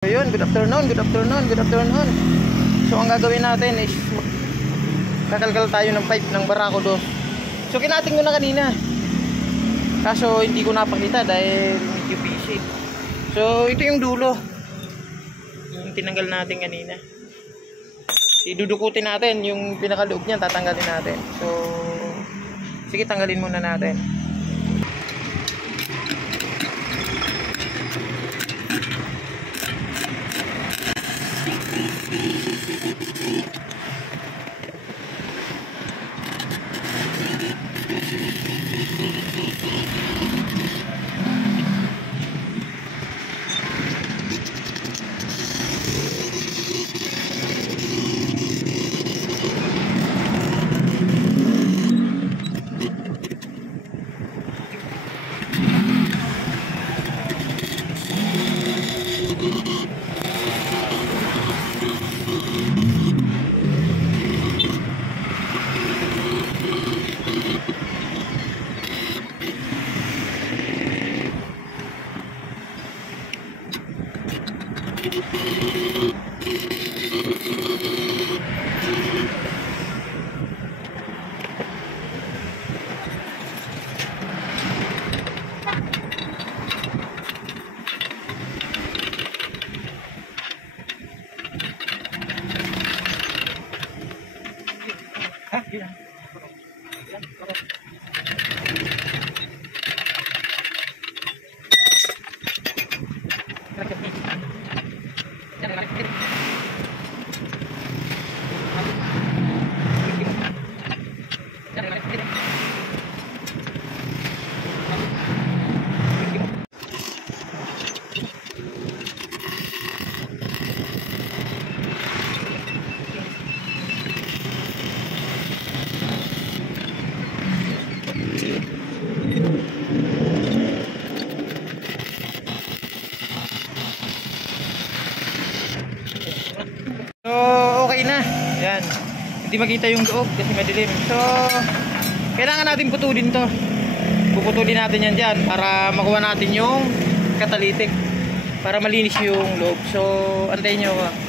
Ayun, good afternoon. So ang gagawin natin is kakalkal tayo ng pipe ng Barako 2. So kinating ko na kanina. Kaso hindi ko napakita dahil medyo busy. So ito yung dulo. Yung tinanggal natin kanina. Idudukutin natin yung pinakaloob niyan, tatanggalin natin. So sige, tanggalin muna natin. So okay na. Yan. Hindi makita yung loob kasi madilim. So kailangan natin putulin to. Puputulin natin yan dyan para makuha natin yung catalytic, para malinis yung loob. So antayin nyo ako.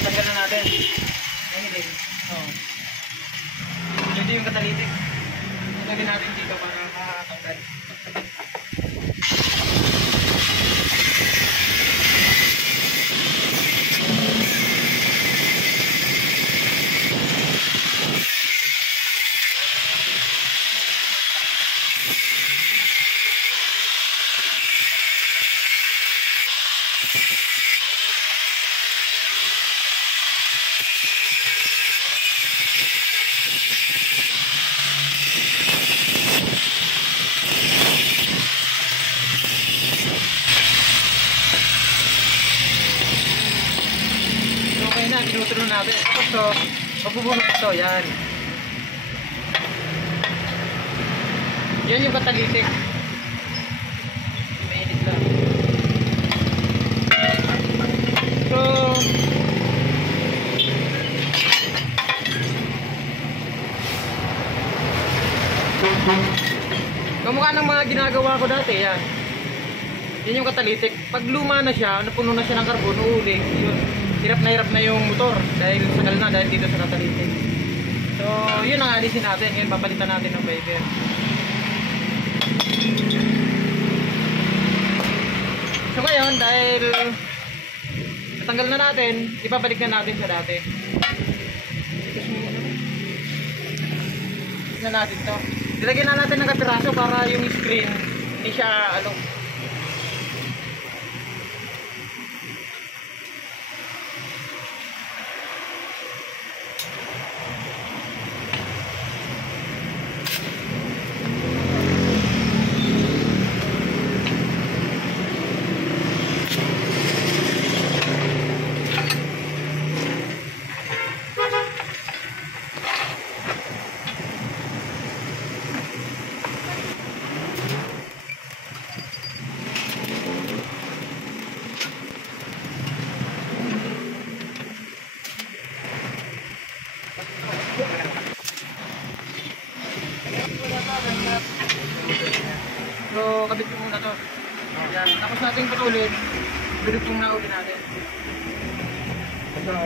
Tanggal na natin. Ayun din. Ito yung catalytic. Tanggalin natin dito para makakatanggal. Okay na, tinutuloy natin. Tapos to, mabubunot ito, yan. Yan yung katalitik. Mainit lang. So, kamukha ng mga ginagawa ko dati, yan. Yan yung katalitik. Pag luma na siya, napuno na siya ng karbon, uuling, yun. Hirap na yung motor dahil sakal na dahil dito sa katalitik. So, yun ang alisin natin. Ngayon, papalitan natin ng fiber. So, ngayon, dahil natanggal na natin, ipabalik na natin sa dati. Na natin to. Dilagyan na natin ng kapiraso para yung screen hindi siya ano. So, kabit ko muna to. Yan. Tapos natin putulin. Bilip kong nauli natin. Pero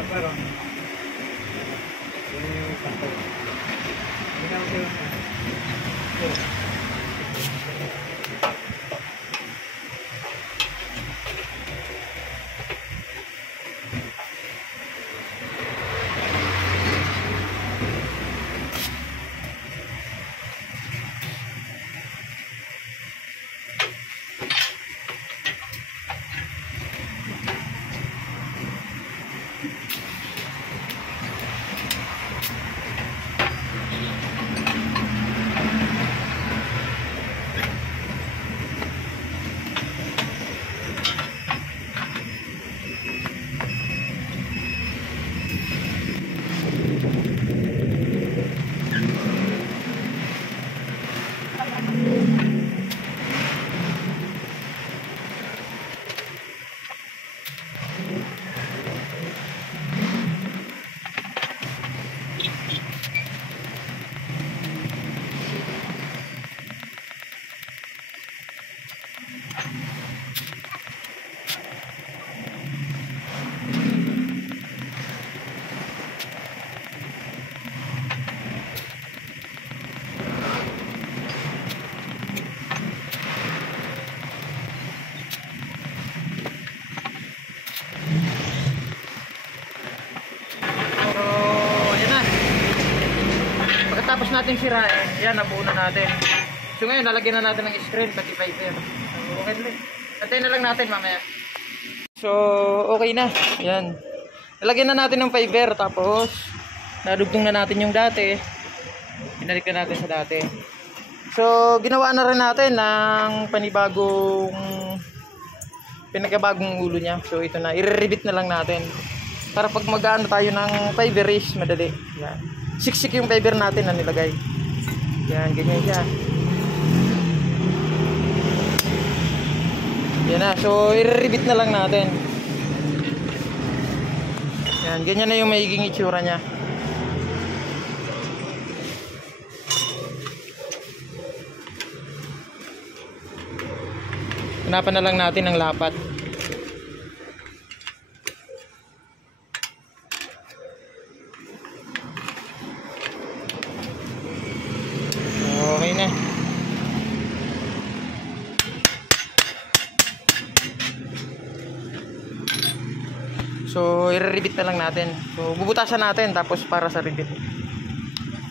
tapos natin sirain, yan, nabuo na natin. So ngayon, lalagyan na natin ng screen, pati fiber. So, okay na. Antayin na lang natin mamaya. So, okay na. Yan. Lalagyan na natin ng fiber, tapos nadugtong na natin yung dati. Binalik na natin sa dati. So, ginawa na rin natin ng pinagkabagong ulo niya. So, ito na. I-rebit na lang natin. Para pag mag-ano tayo ng fiber is madali. Yan. Siksik yung fiber natin na nilagay. Yan, ganyan siya. Yan na. So, i-rebit na lang natin. Yan, ganyan na yung magiging itsura niya. Hanapan na lang natin ng lapat. Okay na. So, i-rebit na lang natin. So, bubutasan natin tapos para sa rebit.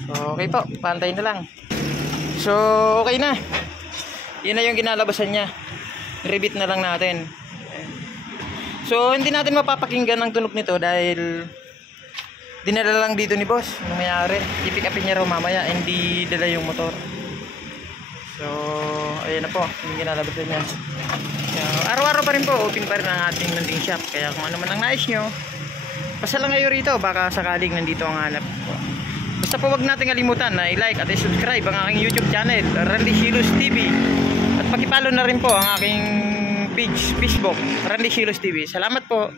So, okay po. Pantay na lang. So, okay na. Yun na yung ginalabasan niya. Rebit na lang natin. So, hindi natin mapapakinggan ang tunog nito dahil dinala lang dito ni boss nung mayari. I-pick upin niya raw mamaya, hindi dala yung motor. So ayan na po yung kinalabasan niya. So, araw-araw pa rin po open pa rin ang ating landing shop, kaya kung ano man ang nais nyo, basta lang kayo rito, baka sakaling nandito ang hanap. Basta po wag natin kalimutan na i-like at i-subscribe ang aking YouTube channel, Randy Shilos TV. At pakipalo na rin po ang aking page Facebook, Randy Shilos TV. Salamat po.